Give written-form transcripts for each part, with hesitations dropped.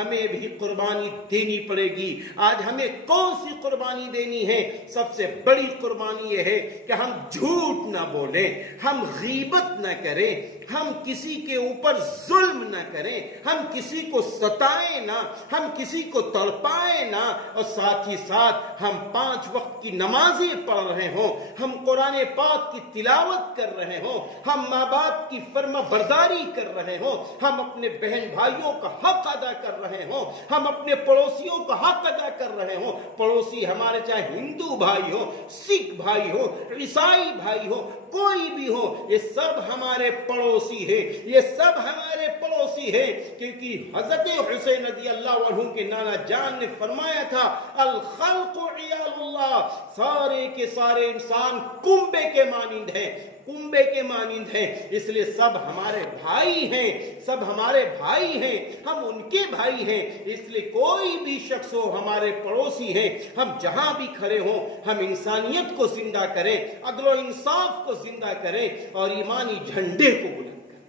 ہمیں بھی قربانی دینی پڑے گی۔ آج ہمیں کون سی قربانی دینی ہے؟ سب سے بڑی قربانی یہ ہے کہ ہم جھوٹ نہ بولیں، ہم غیبت نہ کریں، ہم کسی کے اوپر ظلم نہ کریں، ہم کسی کو ستائیں نہ، ہم کسی کو تڑپائیں نہ، اور ساتھ ہی ساتھ ہم 5 وقت کی نمازیں پڑھ رہے ہوں، ہم قرآن پاک کی تلاوت کر رہے ہوں، ہم ماں باپ کی فرما برداری کر رہے ہوں، ہم اپنے بہن بھائیوں کا حق ادا کر رہے ہوں، ہم اپنے پڑوسیوں کا حق ادا کر رہے ہوں۔ پڑوسی ہمارے چاہے ہندو بھائی ہو، سکھ بھائی ہو، عیسائی بھائی ہو، کوئی بھی ہو، یہ سب ہمارے پڑوسی ہے، یہ سب ہمارے پڑوسی ہے، کیونکہ حضرت حسین رضی اللہ عنہ کے نانا جان نے فرمایا تھا الخلق عیال اللہ، سارے کے سارے انسان کنبے کے مانند ہیں، کنبے کے مانند ہیں، اس لیے سب ہمارے بھائی ہیں، سب ہمارے بھائی ہیں، ہم ان کے بھائی ہیں، اس لیے کوئی بھی شخص ہو ہمارے پڑوسی ہیں، ہم جہاں بھی کھڑے ہوں ہم انسانیت کو زندہ کریں، عدل و انصاف کو زندہ کریں، اور ایمانی جھنڈے کو بلند کریں،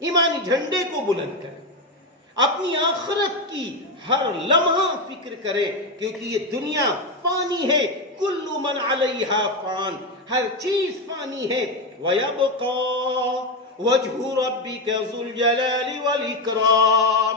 ایمانی جھنڈے کو بلند کریں، اپنی آخرت کی ہر لمحہ فکر کریں، کیونکہ یہ دنیا فانی ہے، کل من علیہا فان، ہر چیز فانی ہے، وَيَبْقَى وَجْهُ رَبِّكَ ذُو الْجَلَالِ وَالْإِكْرَامِ،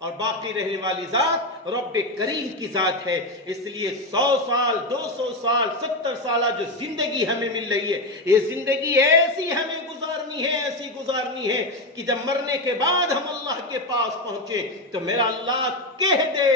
اور باقی رہنے والی ذات رب کریم کی ذات ہے۔ اس لیے 100 سال 200 سال 70 سالہ جو زندگی ہمیں مل رہی ہے، یہ زندگی ایسی ہمیں گزارنی ہے، ایسی گزارنی ہے کہ جب مرنے کے بعد ہم اللہ کے پاس پہنچے تو میرا اللہ کہہ دے،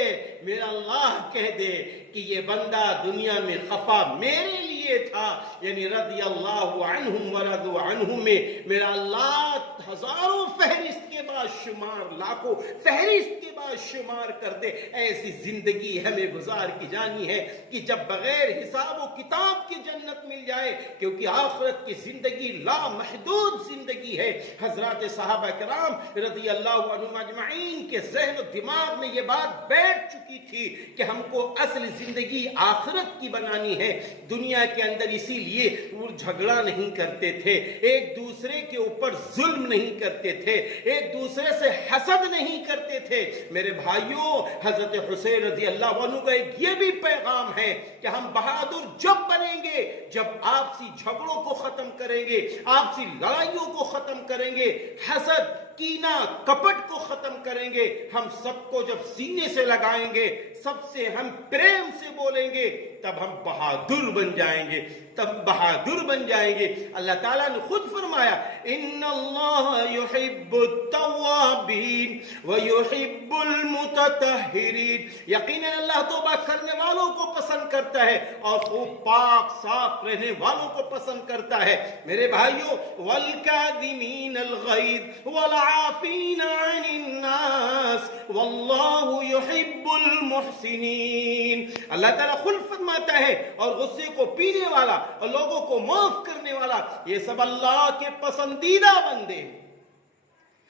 میرا اللہ کہہ دے کہ یہ بندہ دنیا میں خفا میرے لیے تھا، یعنی رضی اللہ عنہم ورضوا عنہ میں میرا اللہ ہزاروں فہرست کے بعد شمار، لاکھوں فہرست کے بعد شمار کر دے۔ ایسی زندگی ہمیں گزار کی جانی ہے کہ جب بغیر حساب و کتاب کی جنت مل جائے، کیونکہ آخرت کی زندگی لامحدود زندگی ہے۔ حضرات صحابہ کرام رضی اللہ عنہم اجمعین کے ذہن و دماغ میں یہ بات بیٹھ چکی تھی کہ ہم کو اصل زندگی آخرت کی بنانی ہے۔ دنیا کے اندر اسی لیے وہ جھگڑا نہیں کرتے تھے، ایک دوسرے کے اوپر ظلم نہیں کرتے تھے، ایک دوسرے سے حسد نہیں کرتے تھے۔ میرے بھائیوں، حضرت حسین رضی اللہ عنہ کا ایک یہ بھی پیغام ہے کہ ہم بہادر جب بنیں گے جب آپسی جھگڑوں کو ختم کریں گے، آپسی لڑائیوں کو ختم کریں گے، حسد، کینہ، کپٹ کو ختم کریں گے، ہم سب کو جب سینے سے لگائیں گے، سب سے ہم پریم سے بولیں گے، تب ہم بہادر بن جائیں گے، تب بہادر بن جائیں گے۔ اللہ تعالیٰ نے خود فرمایا ان اللہ یحب التوابین ویحب المتطہرین، یقیناً اللہ توبہ کرنے والوں کو پسند کرتا ہے اور خوب پاک صاف رہنے والوں کو پسند کرتا ہے۔ میرے بھائیوں، والکاظمین الغیظ والعافین عن الناس واللہ یحب المحسنین، اللہ تعالیٰ خود فرماتا ہے اور غصے کو پینے والا اور لوگوں کو معاف کرنے والا، یہ سب اللہ کے پسندیدہ بندے ہیں،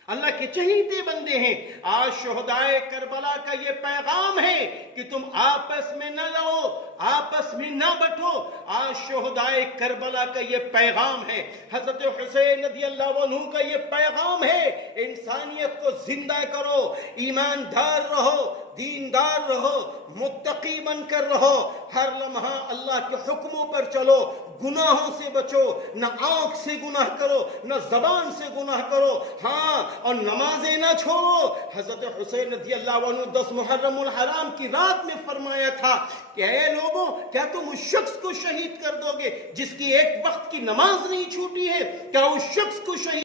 اللہ کے چہیتے بندے ہیں۔ آج شہدائے کربلا کا یہ پیغام ہے کہ تم آپس میں نہ لڑو، آپس میں نہ بٹو۔ آج شہدائے کربلا کا یہ پیغام ہے، حضرت حسین رضی اللہ عنہ کا یہ پیغام ہے، انسانیت کو زندہ کرو، ایماندار رہو، دیندار رہو، متقی بن کر رہو، ہر لمحہ اللہ کے حکموں پر چلو، گناہوں سے بچو، نہ آنکھ سے گناہ کرو، نہ زبان سے گناہ کرو، ہاں، اور نمازیں نہ چھوڑو۔ حضرت حسین رضی اللہ عنہ 10 محرم الحرام کی رات میں فرمایا تھا کہ اے لوگوں، کیا تم اس شخص کو شہید کر دو گے جس کی ایک وقت کی نماز نہیں چھوٹی ہے؟ کیا اس شخص کو شہید